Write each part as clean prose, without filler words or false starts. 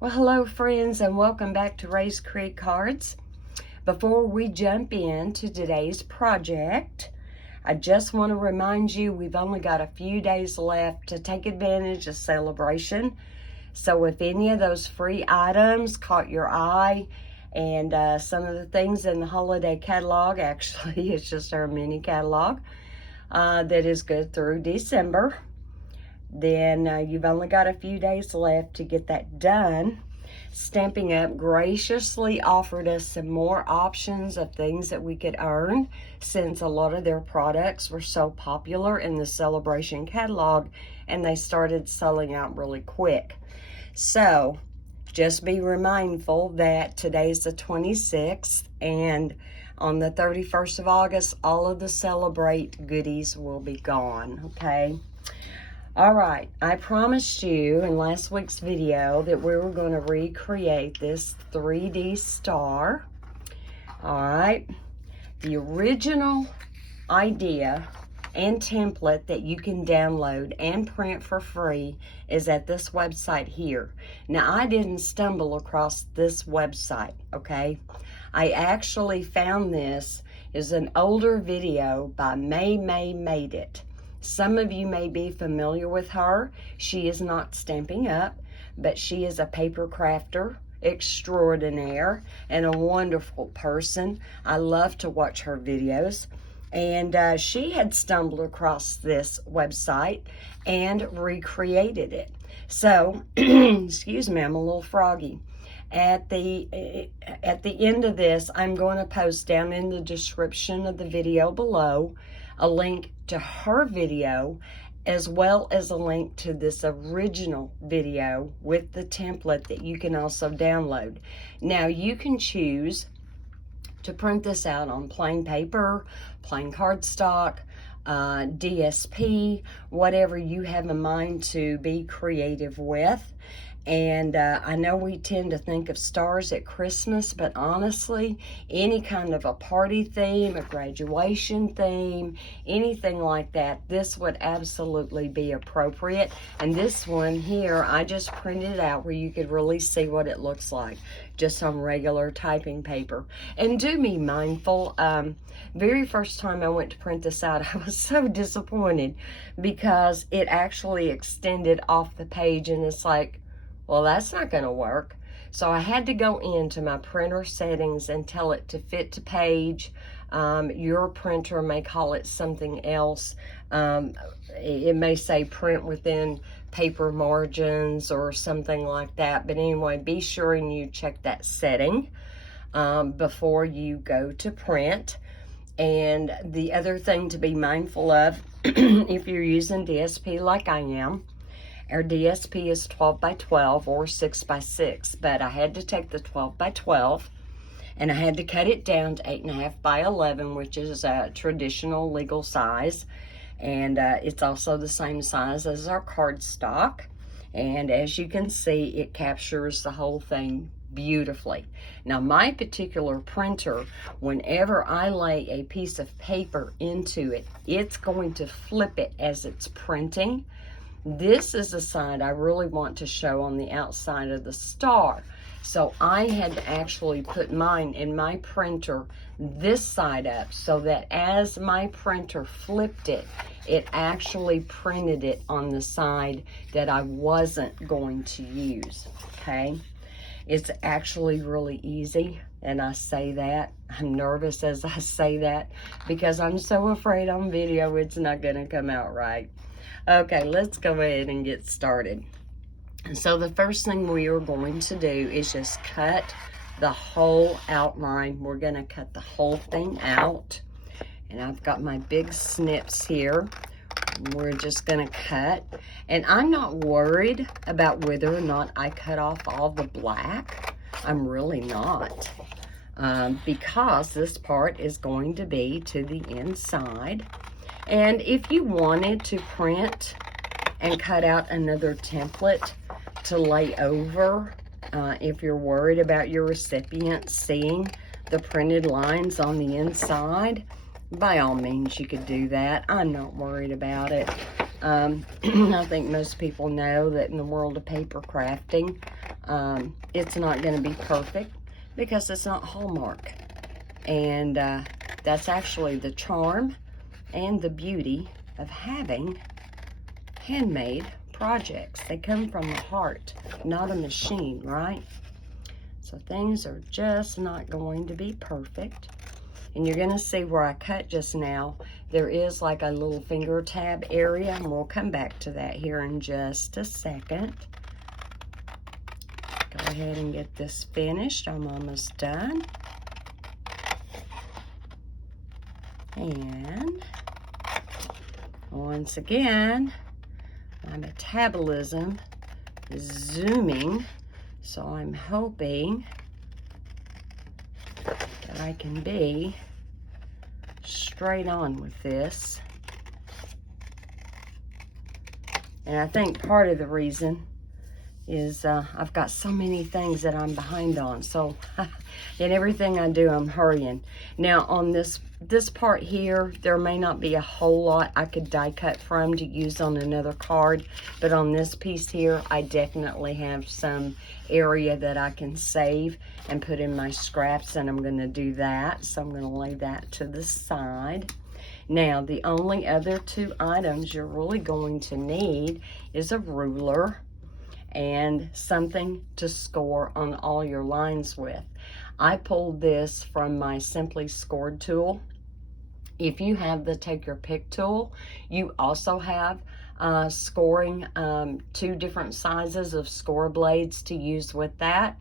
Well, hello friends, and welcome back to Ray's Create Cards. Before we jump into today's project, I just want to remind you we've only got a few days left to take advantage of celebration. So if any of those free items caught your eye, and some of the things in the holiday catalog, actually it's just our mini catalog, that is good through December, then you've only got a few days left to get that done. Stampin' Up graciously offered us some more options of things that we could earn, since a lot of their products were so popular in the celebration catalog and they started selling out really quick. So just be mindful that today's the 26th, and on the 31st of August, all of the Celebrate goodies will be gone, okay? All right, I promised you in last week's video that we were going to recreate this 3D star. All right, the original idea and template that you can download and print for free is at this website here. Now, I didn't stumble across this website, okay? I actually found this is an older video by MayMay Made It. Some of you may be familiar with her. She is not Stampin' Up, but she is a paper crafter extraordinaire and a wonderful person. I love to watch her videos. And she had stumbled across this website and recreated it. So, excuse me, I'm a little froggy. At the end of this, I'm going to post down in the description of the video below a link to her video, as well as a link to this original video with the template that you can also download. Now, you can choose to print this out on plain paper, plain cardstock, DSP, whatever you have in mind to be creative with. And I know we tend to think of stars at Christmas, but honestly, any kind of a party theme, a graduation theme, anything like that, this would absolutely be appropriate. And this one here, I just printed it out where you could really see what it looks like, just on regular typing paper. And do be mindful, very first time I went to print this out, I was so disappointed because it actually extended off the page, and it's like, well, that's not going to work. So I had to go into my printer settings and tell it to fit to page. Your printer may call it something else. It may say print within paper margins or something like that. But anyway, be sure and you check that setting before you go to print. And the other thing to be mindful of, if you're using DSP like I am, our DSP is 12 by 12 or 6 by 6, but I had to take the 12 by 12 and I had to cut it down to 8.5 by 11, which is a traditional legal size. And it's also the same size as our cardstock. And as you can see, it captures the whole thing beautifully. Now, my particular printer, whenever I lay a piece of paper into it, it's going to flip it as it's printing. This is the side I really want to show on the outside of the star. So I had to actually put mine in my printer this side up so that as my printer flipped it, it actually printed it on the side that I wasn't going to use, okay? It's actually really easy, and I say that. I'm nervous as I say that because I'm so afraid on video it's not going to come out right. Okay, let's go ahead and get started. So the first thing we are going to do is just cut the whole outline. We're going to cut the whole thing out. And I've got my big snips here. We're just going to cut. And I'm not worried about whether or not I cut off all the black. I'm really not. Because this part is going to be to the inside. And if you wanted to print and cut out another template to lay over, if you're worried about your recipient seeing the printed lines on the inside, by all means you could do that. I'm not worried about it. I think most people know that in the world of paper crafting, it's not going to be perfect because it's not Hallmark. And that's actually the charm and the beauty of having handmade projects. They come from the heart, not a machine, right? So things are just not going to be perfect. And you're going to see where I cut just now, there is like a little finger tab area, and we'll come back to that here in just a second. Go ahead and get this finished. I'm almost done. And once again, my metabolism is zooming, so I'm hoping that I can be straight on with this. And I think part of the reason is I've got so many things that I'm behind on. So in everything I do, I'm hurrying. Now on this part here, there may not be a whole lot I could die cut from to use on another card, but on this piece here, I definitely have some area that I can save and put in my scraps, and I'm gonna do that. So I'm gonna lay that to the side. Now, the only other two items you're really going to need is a ruler and something to score on all your lines with. I pulled this from my Simply Scored tool. If you have the Take Your Pick tool, you also have scoring, 2 different sizes of score blades to use with that.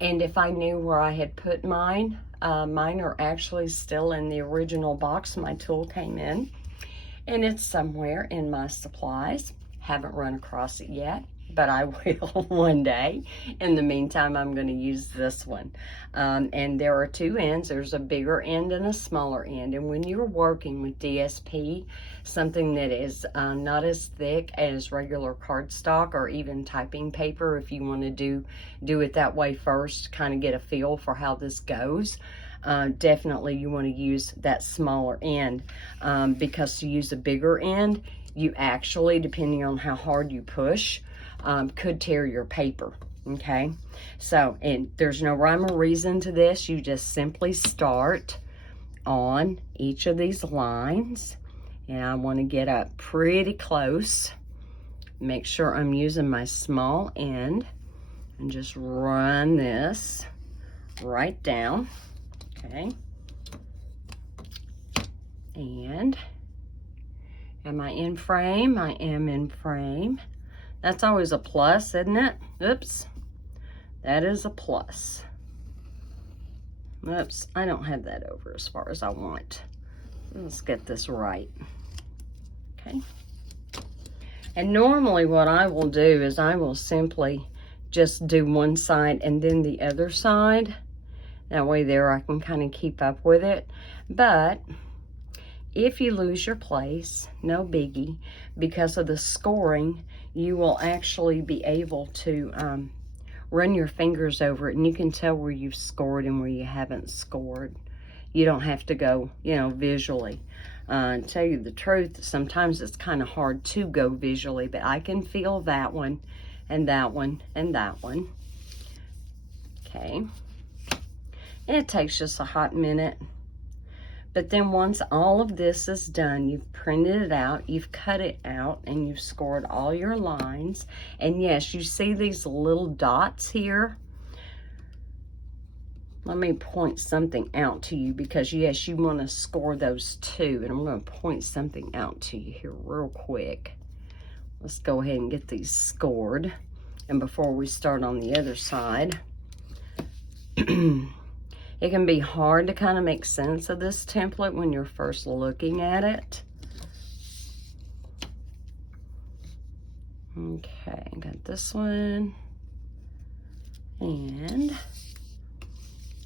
And if I knew where I had put mine, mine are actually still in the original box my tool came in, and it's somewhere in my supplies. Haven't run across it yet, but I will one day. In the meantime, I'm going to use this one. And there are 2 ends. There's a bigger end and a smaller end. And when you're working with DSP, something that is not as thick as regular cardstock or even typing paper, if you want to do it that way first, kind of get a feel for how this goes, definitely you want to use that smaller end, because to use a bigger end, you actually, depending on how hard you push, could tear your paper, okay? So, and there's no rhyme or reason to this. You just simply start on each of these lines, and I want to get up pretty close. Make sure I'm using my small end, and just run this right down, okay? And am I in frame? I am in frame. That's always a plus, isn't it? Oops. That is a plus. Oops, I don't have that over as far as I want. Let's get this right. Okay. And normally what I will do is I will simply just do one side and then the other side. That way there I can kind of keep up with it. But if you lose your place, no biggie. Because of the scoring, you will actually be able to run your fingers over it, and you can tell where you've scored and where you haven't scored. You don't have to go, you know, visually. Tell you the truth, sometimes it's kind of hard to go visually, but I can feel that one, and that one, and that one. Okay. And it takes just a hot minute. But then once all of this is done, you've printed it out, you've cut it out, and you've scored all your lines. And yes, you see these little dots here? Let me point something out to you, because yes, you want to score those too. And I'm going to point something out to you here real quick. Let's go ahead and get these scored. And before we start on the other side, it can be hard to kind of make sense of this template when you're first looking at it. Okay, got this one. And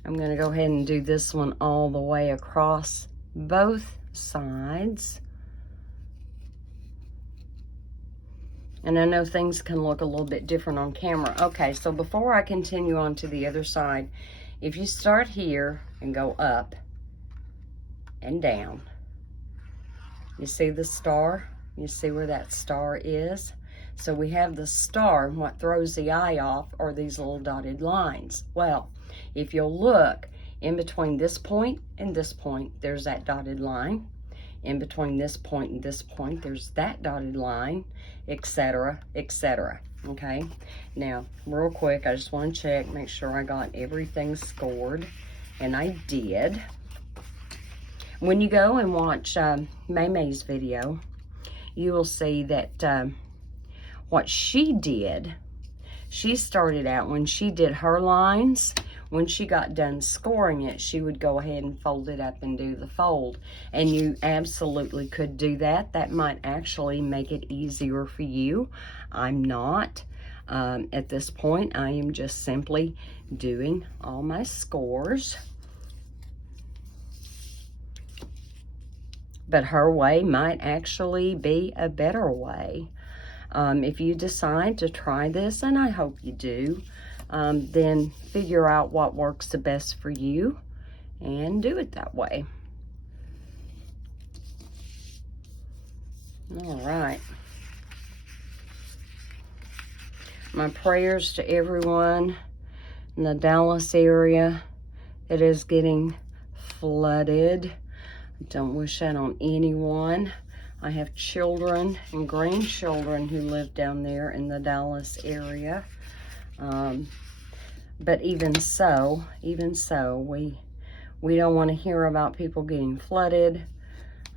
I'm going to go ahead and do this one all the way across both sides. And I know things can look a little bit different on camera. Okay, so before I continue on to the other side, if you start here and go up and down, you see the star? You see where that star is? So we have the star, and what throws the eye off are these little dotted lines. Well, if you'll look, in between this point and this point, there's that dotted line. In between this point and this point, there's that dotted line, etc., etc. Okay, now, real quick, I just want to check, make sure I got everything scored, and I did. When you go and watch MayMay's video, you will see that what she did, she started out when she did her lines, when she got done scoring it, she would go ahead and fold it up and do the fold. And you absolutely could do that. That might actually make it easier for you. I'm not. At this point, I am just simply doing all my scores. But her way might actually be a better way. If you decide to try this, and I hope you do, then figure out what works the best for you and do it that way. All right. My prayers to everyone in the Dallas area that is getting flooded. Don't wish that on anyone. I have children and grandchildren who live down there in the Dallas area. But even so, we don't want to hear about people getting flooded.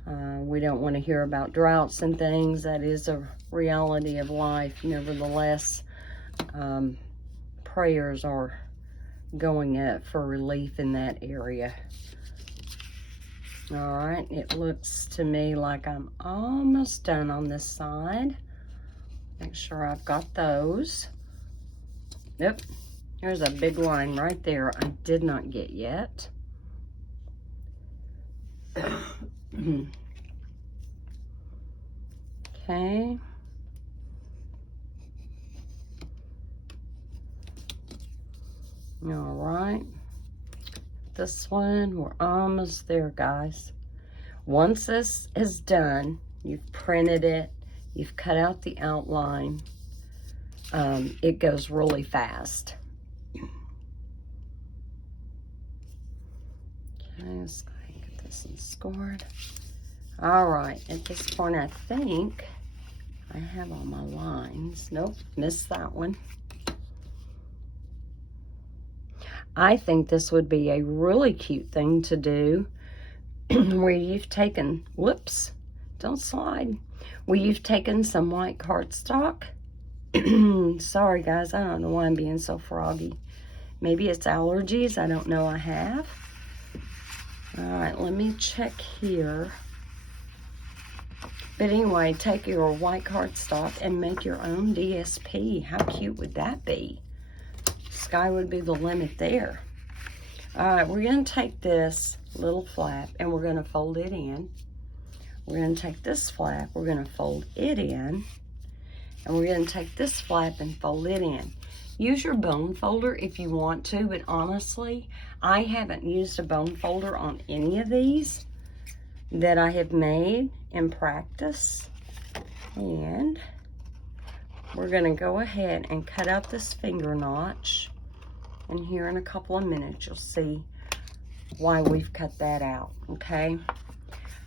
We don't want to hear about droughts and things. That is a reality of life. Nevertheless, prayers are going up for relief in that area. All right, it looks to me like I'm almost done on this side. Make sure I've got those. Yep, there's a big line right there I did not get yet. Okay. All right. This one, we're almost there, guys. Once this is done, you've printed it, you've cut out the outline, it goes really fast. Okay, let's go ahead and get this one scored. All right, at this point, I think I have all my lines. Nope, missed that one. I think this would be a really cute thing to do where you've taken, whoops, don't slide, where you've taken some white cardstock. Sorry guys, I don't know why I'm being so froggy. Maybe it's allergies, I don't know, I have. All right, let me check here. But anyway, take your white cardstock and make your own DSP. How cute would that be? Sky would be the limit there. All right, we're going to take this little flap and we're going to fold it in. We're going to take this flap, we're going to fold it in, and we're going to take this flap and fold it in. Use your bone folder if you want to, but honestly, I haven't used a bone folder on any of these that I have made in practice. And we're going to go ahead and cut out this finger notch. And here in a couple of minutes, you'll see why we've cut that out, okay?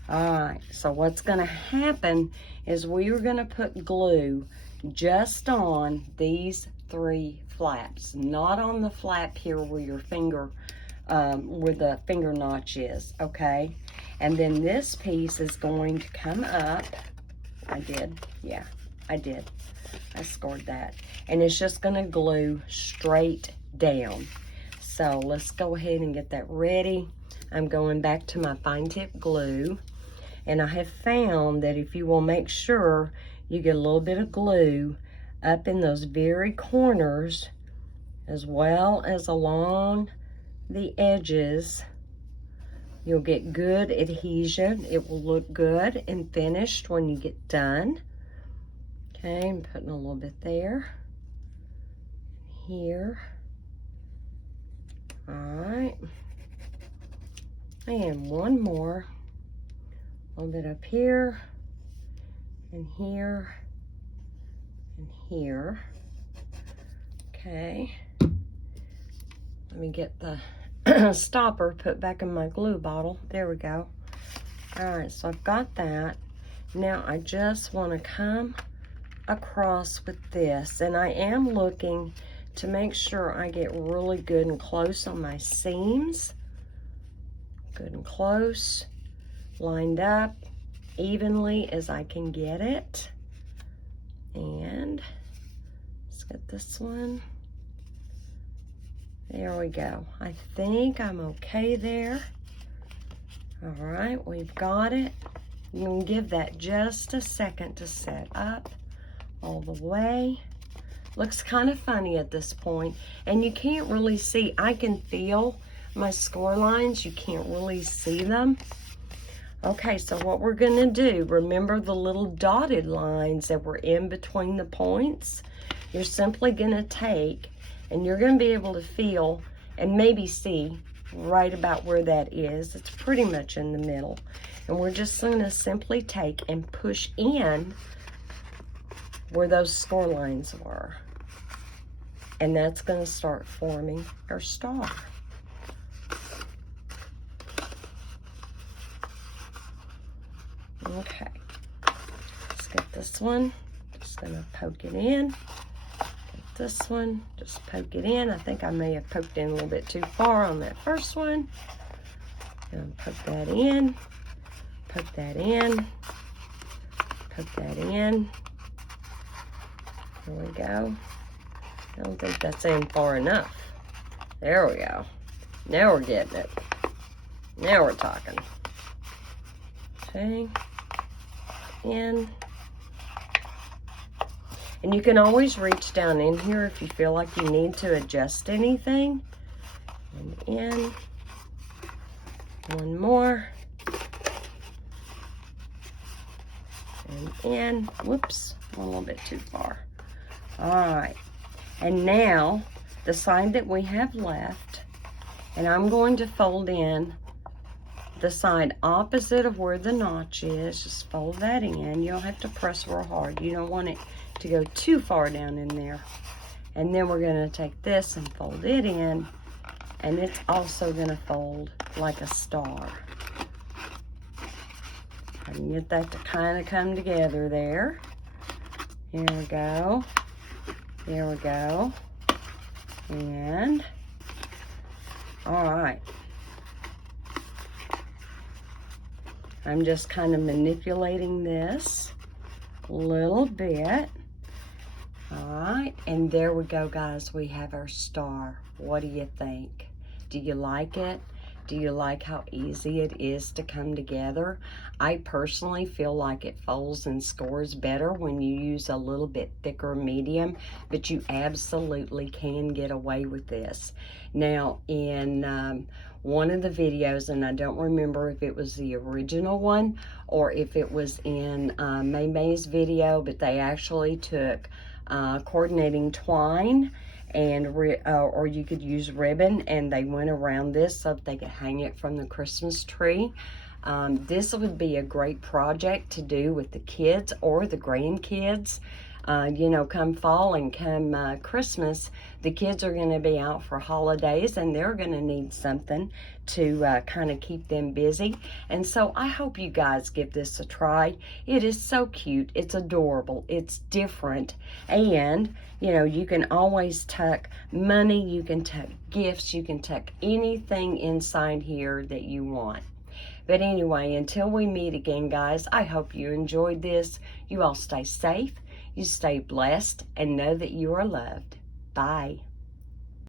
All right, so what's going to happen is we are going to put glue just on these 3 flaps, not on the flap here where your finger, where the finger notch is, okay? And then this piece is going to come up. I did, yeah, I did. I scored that. And it's just going to glue straight down. So let's go ahead and get that ready. I'm going back to my fine tip glue, and I have found that if you will make sure you get a little bit of glue up in those very corners as well as along the edges, you'll get good adhesion. It will look good and finished when you get done. Okay, I'm putting a little bit there, here. All right, and one more, a little bit up here, and here, and here. Okay. Let me get the stopper put back in my glue bottle. There we go. All right, so I've got that. Now I just want to come across with this, and I am looking to make sure I get really good and close on my seams. Good and close, lined up evenly as I can get it. And let's get this one. There we go. I think I'm okay there. All right, we've got it. You can give that just a second to set up all the way. Looks kind of funny at this point, and you can't really see. I can feel my score lines. You can't really see them. Okay, so what we're gonna do, remember the little dotted lines that were in between the points? You're simply gonna take, and you're gonna be able to feel and maybe see right about where that is. It's pretty much in the middle. And we're just gonna simply take and push in where those score lines were. And that's gonna start forming our star. Okay, let's get this one. Just gonna poke it in. Get this one, just poke it in. I think I may have poked in a little bit too far on that first one. And poke that in, poke that in, poke that in. There we go. I don't think that's in far enough. There we go. Now we're getting it. Now we're talking. Okay. In. And you can always reach down in here if you feel like you need to adjust anything. And in. One more. And in. Whoops. A little bit too far. All right. And now, the side that we have left, and I'm going to fold in the side opposite of where the notch is. Just fold that in. You don't have to press real hard. You don't want it to go too far down in there. And then we're going to take this and fold it in, and it's also going to fold like a star. I can get that to kind of come together there. Here we go. There we go. And, all right. I'm just kind of manipulating this a little bit. All right, and there we go, guys. We have our star. What do you think? Do you like it? Do you like how easy it is to come together? I personally feel like it folds and scores better when you use a little bit thicker medium, but you absolutely can get away with this. Now, in one of the videos, and I don't remember if it was the original one or if it was in MayMay's video, but they actually took coordinating twine and or you could use ribbon, and they went around this so that they could hang it from the Christmas tree. This would be a great project to do with the kids or the grandkids. You know, come fall and come Christmas, the kids are going to be out for holidays, and they're going to need something to kind of keep them busy. And so I hope you guys give this a try. It is so cute. It's adorable. It's different. And, you know, you can always tuck money. You can tuck gifts. You can tuck anything inside here that you want. But anyway, until we meet again, guys, I hope you enjoyed this. You all stay safe. You stay blessed and know that you are loved. Bye.